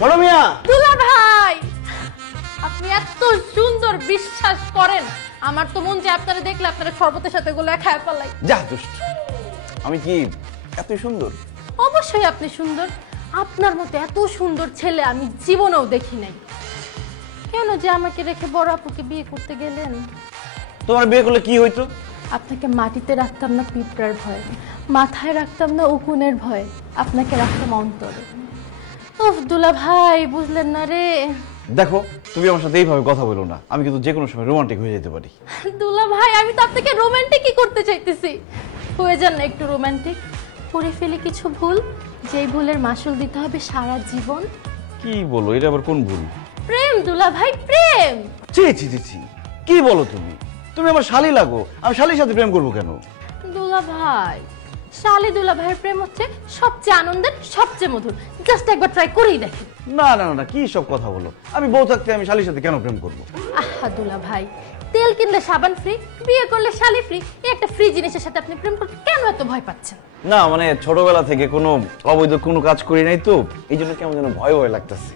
বড় মিয়া। দুলা ভাই, আপনি এত সুন্দর বিশ্বাস করেন, আমার তো মন চায় আপনারা দেখলে আপনারা শরবতের সাথে গুলো খায় পালাই। যা দুষ্ট, আমি কি এত সুন্দর? অবশ্যই আপনি সুন্দর। আপনার মতো এত সুন্দর ছেলে আমি জীবনেও দেখি নাই। কেন যে আমাকে রেখে বড় আপুকে বিয়ে করতে গেলেন? তোমার বিয়ে করলে কি হইতো? আপনাকে মাটিতে রাখতাম না পিঁপড়ার ভয়, মাথায় রাখতাম না উকুনের ভয়, আপনাকে রাখতাম অন্তরে। উফ দুলা ভাই, বুঝলেন না রে। দেখো, তুমি আমার সাথে এইভাবে কথা বলো না, আমি কিন্তু যে কোনো সময় রোমান্টিক হয়ে যেতে পারি। দুলা ভাই, আমি তো আপনাকে রোমান্টিকই করতে চাইতেছি। হয়ে যান না একটু রোমান্টিক। করে ফেলে কিছু ভুল, যেই ভুলের মাসুল দিতে হবে সারা জীবন। কি বলো, এটা আবার কোন ভুল? প্রেম দুলা ভাই, প্রেম। ছি ছি ছি ছি, কি বলো তুমি? তুমি আমার শালি লাগো, আমি শালির সাথে প্রেম করবো কেন? দুলা ভাই, শালি দুলা ভাইয়ের প্রেম হচ্ছে সবচেয়ে আনন্দের, সবচেয়ে মধুর। জাস্ট একবার ট্রাই করেই দেখেন। না না না, কি সব কথা বলো? আমি বউ থাকতে আমি শালির সাথে কেন প্রেম করবো? আহা দুলা ভাই, তেল কিনলে সাবান ফ্রি, বিয়ে করলে শালি ফ্রি, এই একটা ফ্রি জিনিসের সাথে আপনি প্রেম করতে কেন এত ভয় পাচ্ছেন? না মানে ছোটবেলা থেকে কোনো অবৈধ কোনো কাজ করি নাই তো, এই জন্য কেমন যেন ভয় ভয় লাগতেছে।